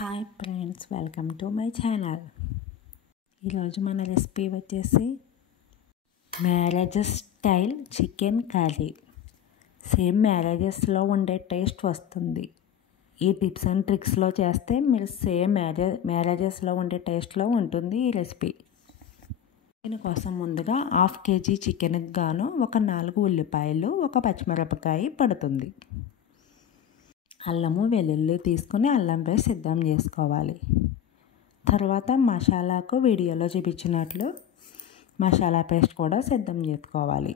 Hi friends, welcome to my channel. ఈరోజు మన recipe వచ్చేసి marriages style chicken curry. Same మ్యారేజెస్లో ఉండే టేస్ట్ వస్తుంది. ఈ టిప్స్ అండ్ ట్రిక్స్లో చేస్తే మీరు సేమ్ మ్యారేజెస్లో ఉండే టేస్ట్లో ఉంటుంది ఈ రెసిపీ. దీనికోసం ముందుగా 1/2 kg చికెన్కి గాను ఒక 4 ఉల్లిపాయలు, ఒక పచ్చిమిరపకాయ పడుతుంది. అల్లము వెల్లుల్లి తీసుకుని అల్లం పేస్ట్ సిద్ధం చేసుకోవాలి. తర్వాత మసాలాకు వీడియోలో చూపించినట్లు మసాలా పేస్ట్ కూడా సిద్ధం చేసుకోవాలి.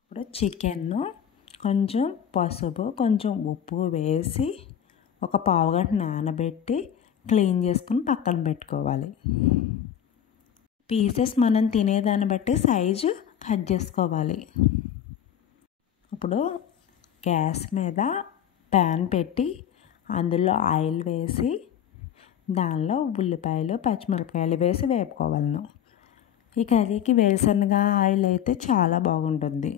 ఇప్పుడు చికెన్ను కొంచెం పసుపు, కొంచెం ఉప్పు వేసి ఒక పావుగంట నానబెట్టి క్లీన్ చేసుకుని పక్కన పెట్టుకోవాలి. పీసెస్ మనం తినేదాన్ని బట్టి సైజు కట్ చేసుకోవాలి. ఇప్పుడు గ్యాస్ మీద ప్యాన్ పెట్టి అందులో ఆయిల్ వేసి దానిలో ఉల్లిపాయలు, పచ్చిమిరపకాయలు వేసి వేపుకోవాలను. ఈ కర్రీకి వేరుశనగ ఆయిల్ అయితే చాలా బాగుంటుంది.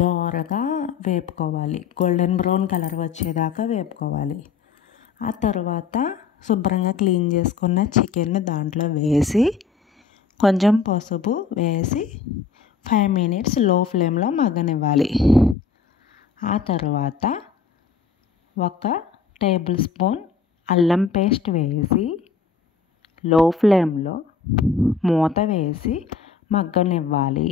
దోరగా వేపుకోవాలి, గోల్డెన్ బ్రౌన్ కలర్ వచ్చేదాకా వేపుకోవాలి. ఆ తర్వాత శుభ్రంగా క్లీన్ చేసుకున్న చికెన్ దాంట్లో వేసి కొంచెం పసుపు వేసి 5 minutes లో ఫ్లేమ్లో మగ్గనివ్వాలి. ఆ తర్వాత 1 tablespoon అల్లం పేస్ట్ వేసి లో ఫ్లేమ్లో మూత వేసి మగ్గనివ్వాలి.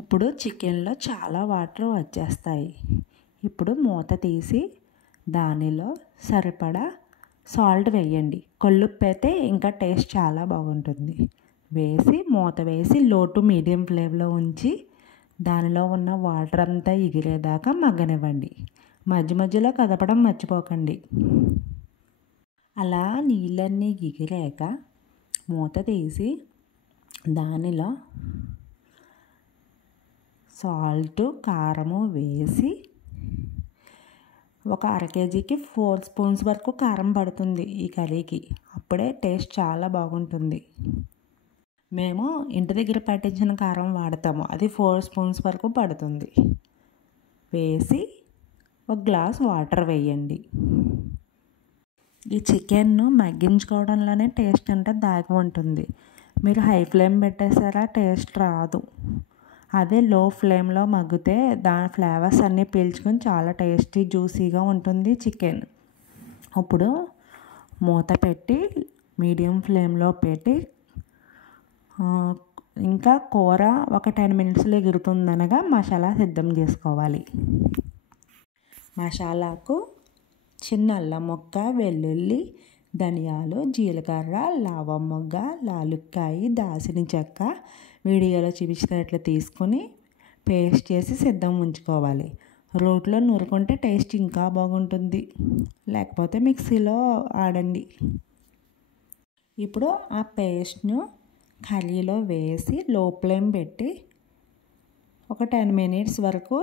ఇప్పుడు చికెన్లో చాలా వాటర్ వచ్చేస్తాయి. ఇప్పుడు మూత తీసి దానిలో సరిపడా సాల్ట్ వేయండి. కల్లుప్పు అయితే ఇంకా టేస్ట్ చాలా బాగుంటుంది. వేసి మూత వేసి లో టు మీడియం ఫ్లేమ్లో ఉంచి దానిలో ఉన్న వాటర్ అంతా ఎగిరేదాకా మగ్గనివ్వండి. మధ్య మధ్యలో కదపడం మర్చిపోకండి. అలా నీళ్ళన్నీ ఎగిరాక మూత తీసి దానిలో సాల్ట్, కారము వేసి ఒక 1/2 kgకి 4 spoons వరకు కారం పడుతుంది ఈ కర్రీకి. అప్పుడే టేస్ట్ చాలా బాగుంటుంది. మేము ఇంటి దగ్గర పట్టించిన కారం వాడతాము, అది 4 spoons వరకు పడుతుంది. వేసి 1 glass వాటర్ వేయండి. ఈ చికెన్ను మగ్గించుకోవడంలోనే టేస్ట్ అంటే దాగి ఉంటుంది. మీరు హై ఫ్లేమ్ పెట్టేసారా టేస్ట్ రాదు. అదే లో ఫ్లేమ్లో మగ్గితే దాని ఫ్లేవర్స్ అన్నీ పీల్చుకొని చాలా టేస్టీ జ్యూసీగా ఉంటుంది చికెన్. ఇప్పుడు మూత పెట్టి మీడియం ఫ్లేమ్లో పెట్టి ఇంకా కూర ఒక 10 minutesలో ఎగురుతుందనగా మసాలా సిద్ధం చేసుకోవాలి. మసాలాకు చిన్న అల్లం ముక్క, వెల్లుల్లి, ధనియాలు, జీలకర్ర, లవంగ మొగ్గ, లాలుక్కాయ, దాల్చిన చెక్క వీడియోలో చూపించినట్లు తీసుకుని పేస్ట్ చేసి సిద్ధం ఉంచుకోవాలి. రోట్లో నూరుకుంటే టేస్ట్ ఇంకా బాగుంటుంది, లేకపోతే మిక్సీలో ఆడండి. ఇప్పుడు ఆ పేస్ట్ను కర్రీలో వేసి లో ఫ్లేమ్ పెట్టి ఒక 10 minutes వరకు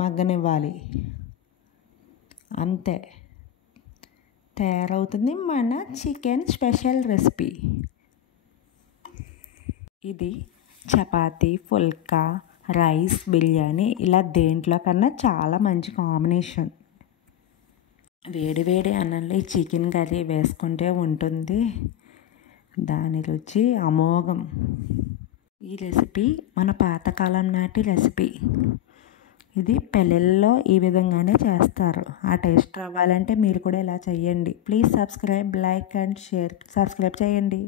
మగ్గనివ్వాలి. అంతే తయారవుతుంది మన చికెన్ స్పెషల్ రెసిపీ. ఇది చపాతీ, పుల్కా, రైస్, బిర్యానీ ఇలా దేంట్లో కన్నా చాలా మంచి కాంబినేషన్. వేడి వేడి అన్నంలో ఈ చికెన్ కర్రీ వేసుకుంటే ఉంటుంది దాని రుచి అమోఘం. ఈ రెసిపీ మన పాతకాలం నాటి రెసిపీ. ఇది పెళ్ళిళ్ళలో ఈ విధంగానే చేస్తారు. ఆ టేస్ట్ రావాలంటే మీరు కూడా ఇలా చేయండి. Please subscribe, like and share. Subscribe చేయండి.